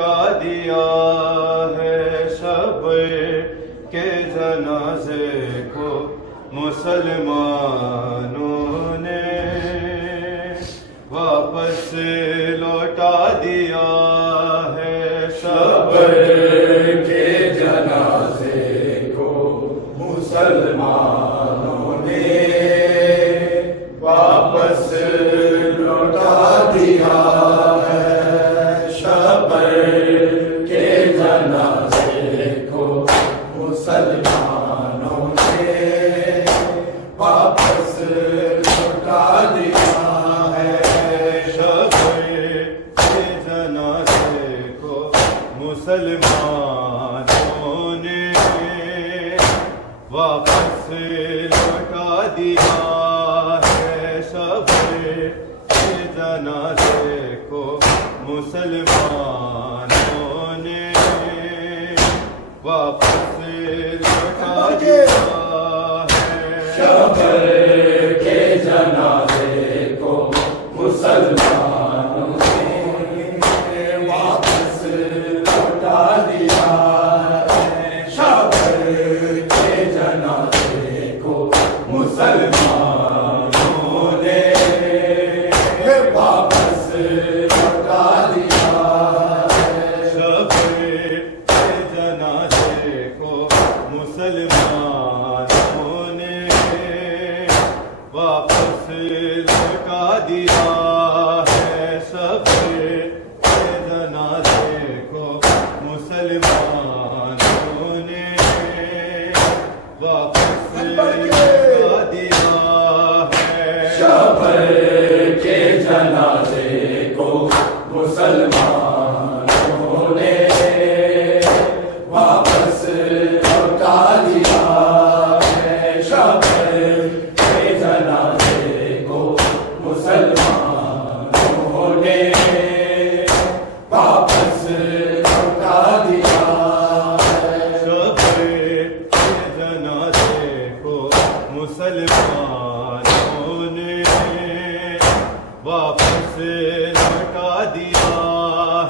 لوٹا دیا ہے شب کے جنازے کو مسلمانوں نے واپس لوٹا دیا ہے شب کے جنازے کو مسلمانوں نے واپس لوٹا دیا ہے شب کے جنازے کو مسلمانوں نے واپس لوٹا دیا ہے شب کے جنازے کو مسلمانوں نے واپس لوٹا دیا ہے شب کے جنازے کو مسلمانوں نے واپس لوٹا دیا ہے شب کے جنازے کو مسلمانوں نے واپس لوٹا دیا ہے شب کے جنازے کو مسلمانوں نے واپس لوٹا دیا ہے شب کے جنازے کو مسلمانوں نے واپس لوٹا دیا ہے شب کے جنازے کو مسلمانوں نے واپس لوٹا دیا ہے شب کے جنازے کو مسلمانوں نے واپس لوٹا دیا ہے شب کے جنازے کو مسلمانوں نے واپس لوٹا دیا ہے شب کے جنازے کو مسلمانوں نے واپس لوٹا دیا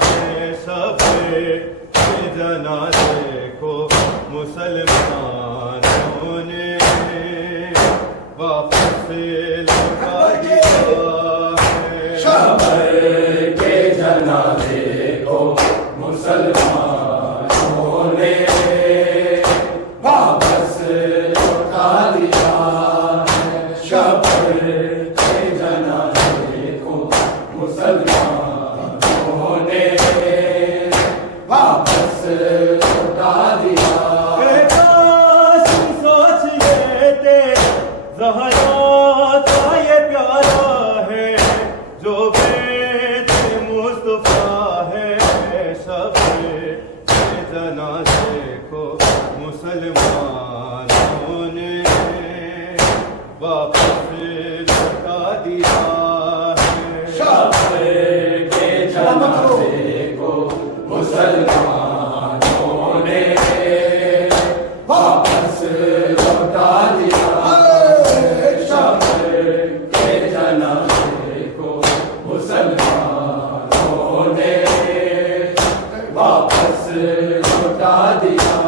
ہے شب کے جنازے کو مسلمانوں نے واپس لوٹا دیا ہے شب کے جنازے کو مسلمانوں نے واپس لوٹا دیا ہے شب کے جنازے کو مسلمانوں نے واپس لوٹا دیا کاش سوچ لیتے زہرا کا یہ پیارا ہے جو بیت مصطفیٰ ہے شب کے جنازے کو مسلمانوں نے واپس لوٹا دیا ہے شب کے جنازے کو مسلمانوں نے واپس لوٹا دیا شب کے جنازے کو مسلمانوں نے واپس لوٹا دیا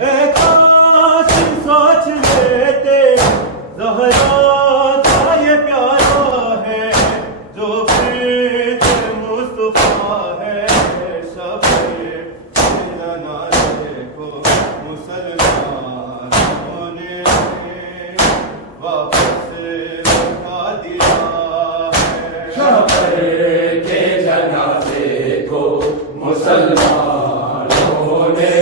اے کاش سوچ لیتے زہرا کا یہ پیارا ہے جو بیت مصطفیٰ ہے شب کے جنازے کو مسلمانوں نے واپس لوٹا دیا ہے شب کے جنازے کو مسلمانوں نے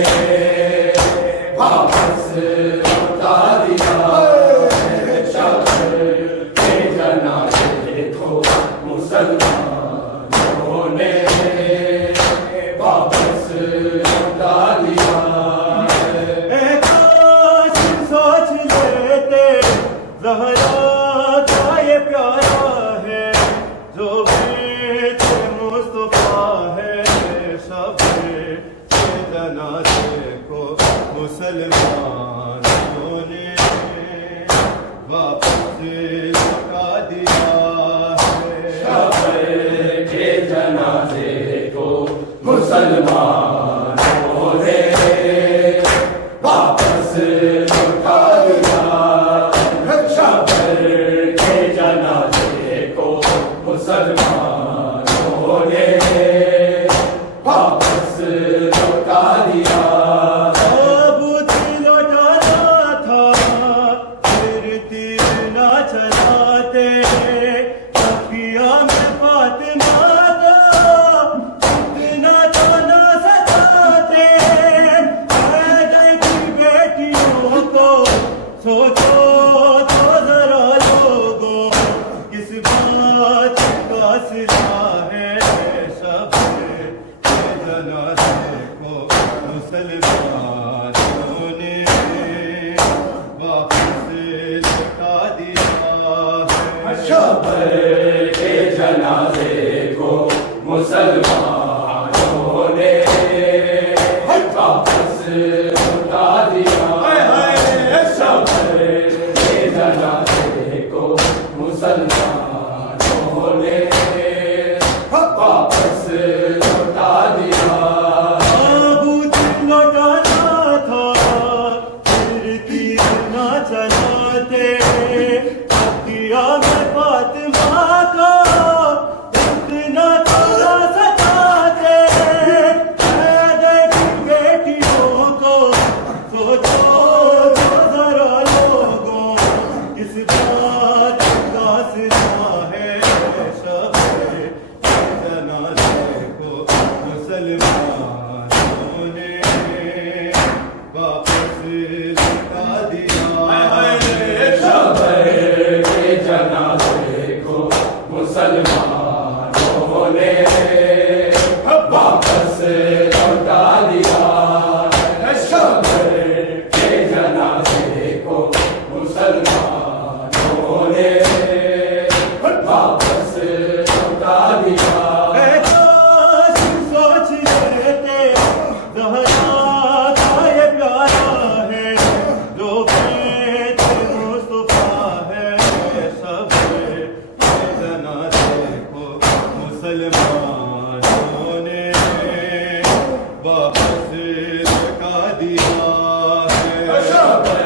واپس لوٹا دیا شب کے جنازے کو مسلمانوں نے واپس لوٹا دیا اے کاش سوچ لیتے زہرا کا یہ پیارا ہے جو بیت مصطفیٰ ہے شب کے جنازے کو مسلمانوں نے واپس لوٹا دیا ہے شب کے جنازے کو مسلمانوں نے واپس لوٹا دیا شبر کے جنازے کو مسلمانوں نے واپس لوٹا دیا تابوت لوٹانا تھا پھر تیر نہ چلاتے تکیہ میں فاطمہ کا اتنا تو نہ سجاتے حیدر کی بیٹیوں کو سوچو تو ذرا لوگوں کس بات کا صلہ ہے شب کے جنازے کو مسلمانوں نے واپس لوٹا دیا ہے شبر کے جنازے کو مسلمانوں نے واپس لوٹا دیا شبر کے جنازے کو مسلمانوں نے واپس لوٹا دیا تابوت لوٹانا تھا پھر تیر نہ چلاتے تکیہ میں فاطمہ کا اتنا تو نہ سجاتے حیدر کی بیٹیوں کو سوچو تو ذرا لوگوں کس بات کا صلہ ہے شب کے جنازے کو مسلمانوں نے واپس لوٹا دیا شبر کے جنازے کو مسلمانوں نے واپس لوٹا دیا شبر کے جنازے کو مسلمانوں نے واپس لوٹا دیا اے کاش سوچ لیتے زہرا کا یہ پیارا ہے جو بیت مصطفیٰ ہے سب کے جنازے کو مسلمانوں نے واپس لوٹا دیا ہے شبر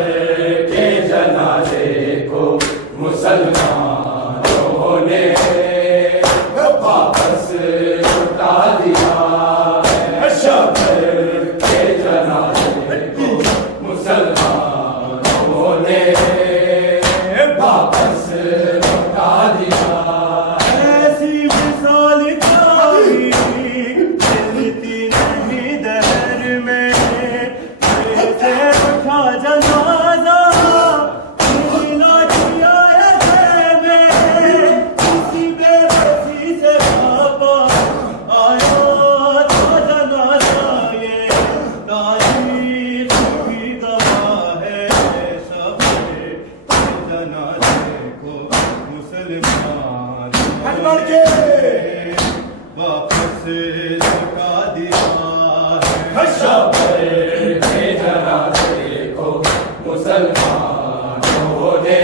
کے جنازے کو مسلمانوں نے واپس لوٹا دیا شبر کے جنازے کو مسلمانوں نے واپس لوٹا دیا ایسی مثال کبھی ملتی نہیں دہر میں جیسے اٹھا جنازہ ملا کیا ایسے میں کسی بے بسی سے بابا آیا تو جنازہ یہ تاریخ کی گواہ ہے سب کے جنازے کو مسلمانوں نے واپس لوٹا دیا ہے شبر کے جنازے کو مسلمانوں نے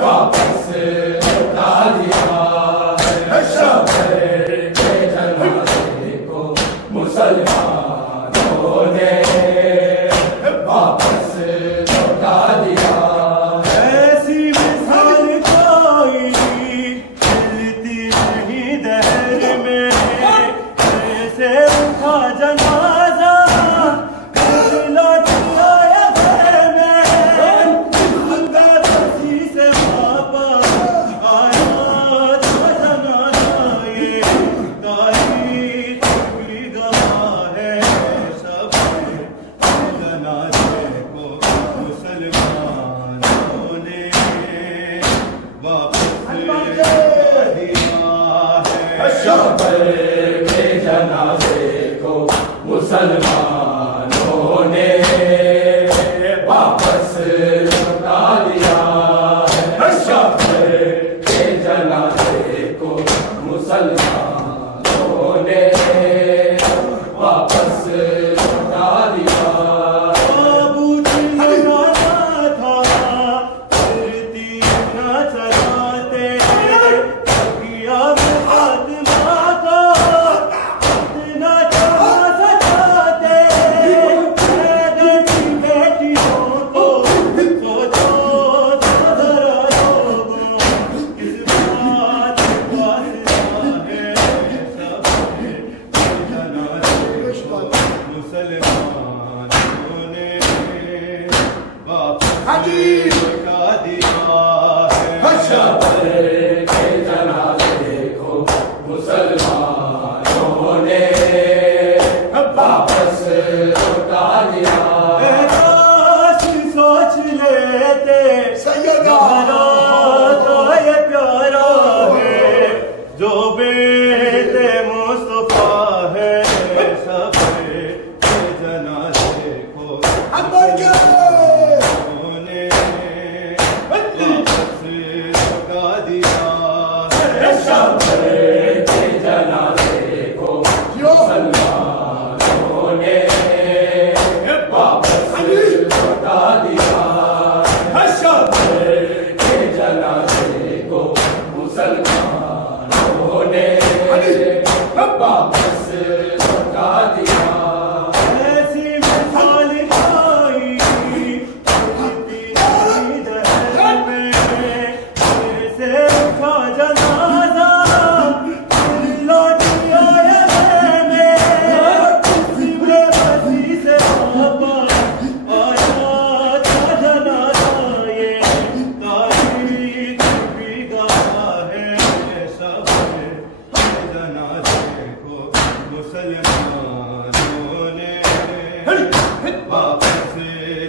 واپس لوٹا دیا شبر کے جنازے کو مسلمانوں نے واپس لوٹا دیا ایسی مثال کوئی ملتی نہیں دہر میں جیسے اٹھا جنازہ ملا کیا ایسے میں بے بسی سے بابا آیا تو جنازہ یہ تاریخ کی گواہ ہے سب کے جنازے کو مسلمانوں نے واپس لوٹا دیا ہے شبر کے جنازے کو مسلمانوں نے واپس لوٹا دیا شبر کے جنازے کو مسلمانوں نے واپس لوٹا دیا تابوت لوٹانا تھا پھر تیر نہ چلاتے تکیہ میں فاطمہ کا اتنا مسلمانوں نے واپس ہاں جی لوٹا دیا ہے شبر کے جنازے کو مسلمانوں نے واپس لوٹا دیا کاش سوچ لیتے سیدہ تو یہ پیارا ہے جو بیت مصطفیٰ ہے سب کے جنازے کو اکبر کے انہوں نے واپس لوٹا دیا ہے شبر کے جنازے کو مسلمانوں نے واپس لوٹا دیا شبر کے جنازے کو مسلمانوں نے واپس لوٹا دیا ایسی مثال پائی کتنی جہر میں سے اٹھا جنازہ لوٹ آیا میں کسی بے بسی سے واپس آیا تھا جنازہ یہ تاریخ بھی گواہ ہے سب جنازے کو مسلمانوں نے واپس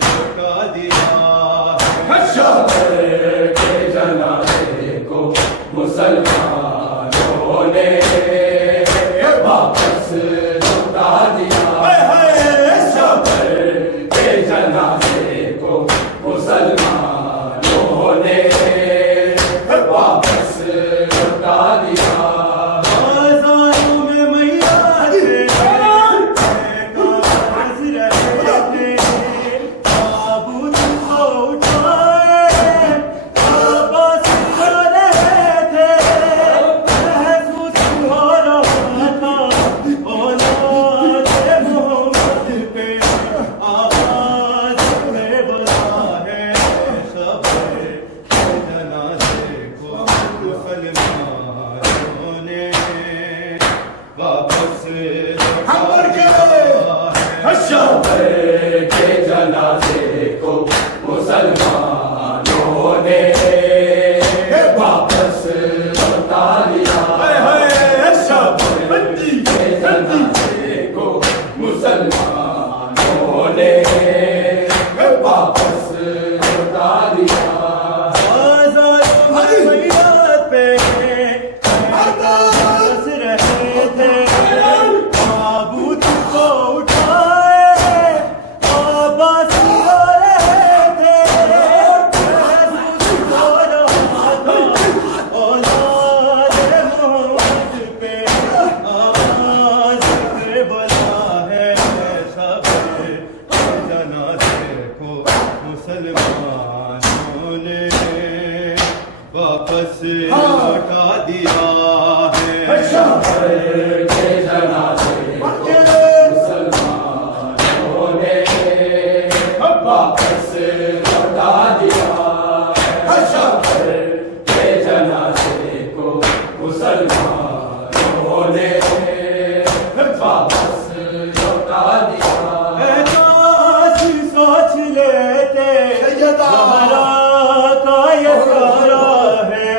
لوٹا دیا ہے شبر کے جنازے کو مسلمانوں نے واپس لوٹا دیا شبر کے جنازے کو مسلمانوں نے واپس لوٹا دیا بازاروں میں میّت کاغذ رہے تھے تابوت کو اٹھائے عباس کر رہے تھے محسوس ہو رہا تھا اولاد محمد پہ آواز میں بلا ہے سب جنازے کو مسلمانوں نے واپس اکبر کے شبر کے جنازے کو مسلمانوں نے واپس لوٹا دیا شبر کے جنازے کو مسلمانوں نے واپس لوٹا دیا بازاروں میں میّت پہ کاغذ رہے تھے تابوت کو اٹھائے عباس کر رہے تھے محسوس ہو رہا تھا اولاد محمد پہ آواز میں بلا ہے سب جنازے کو مسلمانوں نے واپس لوٹا دیا ہے شبر کے جنازے کو مسلمانوں نے واپس لوٹا دیا شبر کے جنازے کو مسلمانوں نے واپس لوٹا دیا کاش سوچ لیتے زہرا کا یہ پیارا ہے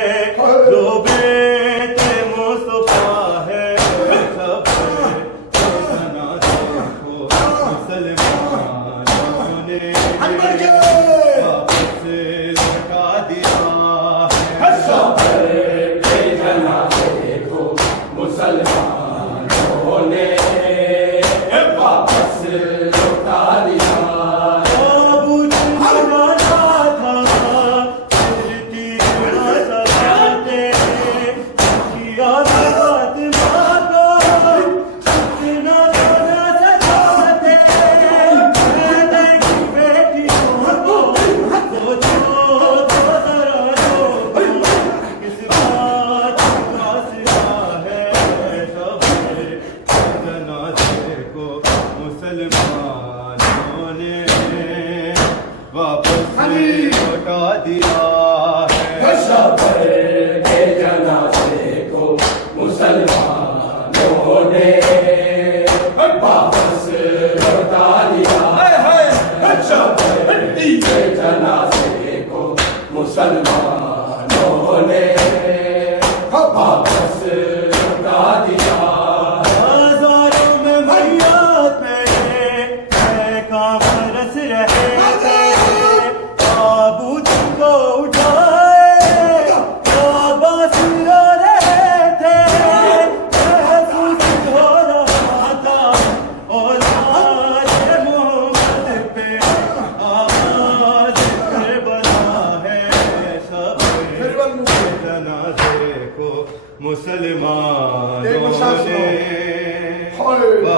جو بیت مصطفیٰ ہے سب جنازے کو مسلمانوں نے اکبر کے واپس لوٹا دیا ہے شبر کے جنازے کو مسلمانوں نے واپس لوٹا دیا تابوت جانا تھا چلتی سراتے کیا بات ماں اتنا سونا سجاتے میں کی بیٹیوں کو سوچو تو ذرا کس بات کا سلا ہے سب جنازے کو مسلمانوں نے واپس لوٹا دیا ہے شبر کے جنازے کو مسلمانوں نے واپس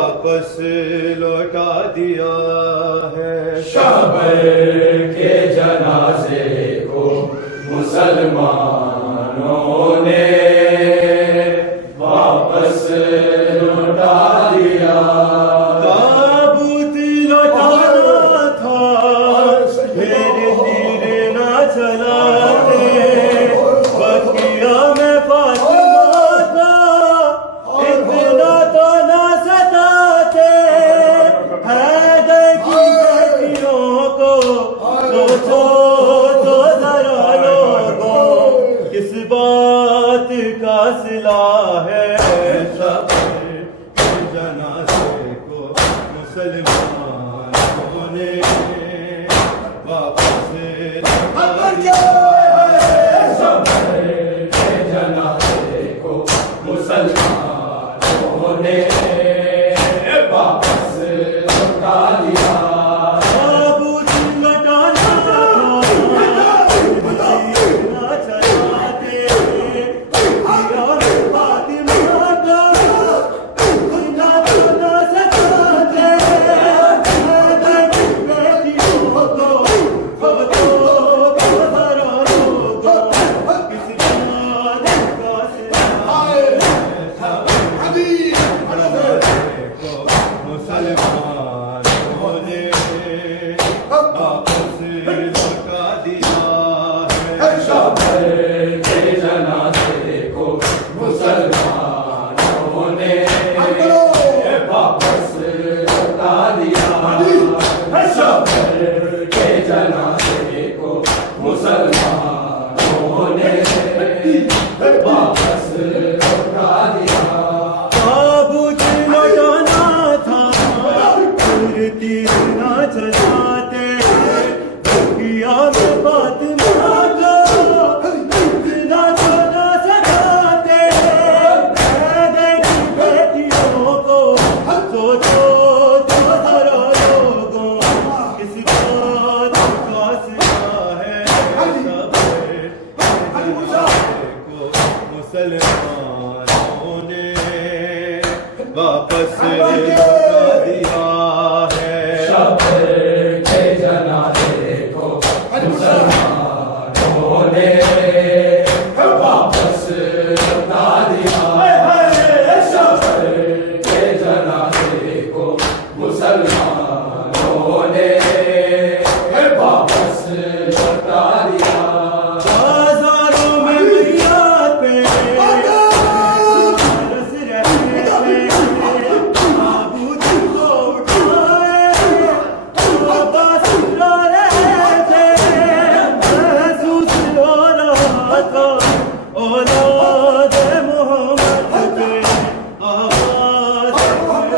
واپس لوٹا دیا ہے شہبر کے جنازے کو مسلمانوں نے واپس لوٹا دیا تابوت لوٹانا تھا پھر تیر نہ چلاتے بقیہ میں فاطمہ کا اتنا تو نہ ستاتے حیدر کی بیٹیوں کو سوچو تو ذرا لوگوں کس بات کا صلہ ہے شہبر کے جنازے کو مسلمانوں نے واپس لوٹا دیا شہبر کے جنازے کو مسلمانوں نے واپس لوٹا دیا تابوت لوٹانا تھا تیر نہ چلاتے بقیہ میں فاطمہ کا اتنا تو نہ ستاتے حیدر کی بیٹیوں کو سوچو تو ذرا لوگوں کس بات کا صلہ ہے مسلمانوں نے واپس لوٹا دیا ہے شہبر کے جنازے کو مسلمانوں نے واپس لوٹا دیا شہبر کے جنازے کو مسلمانوں نے واپس لوٹا دیا تابوت لوٹانا تھا پھر تیر نہ چلاتے بقیہ میں فاطمہ کا اتنا تو نہ ستاتے حیدر کی بیٹیوں کو سوچو تو ذرا لوگوں کس بات کا صلہ ہے شہبر کے جنازے کو مسلمانوں نے واپس لوٹا دیا ہے شہبر کے جنازے کو مسلمانوں نے واپس لوٹا دیا شہبر کے جنازے کو مسلمانوں نے واپس لوٹا دیا بازاروں میں میاد پہ برس رہے تھے تابوت کو اٹھائے واپس لا رہے تھے محسوس ہو رہا تھا اولاد محمد پہ آواز محمد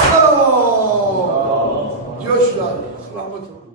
صلی اللہ علیہ وسلم جوش دار رحمت اللہ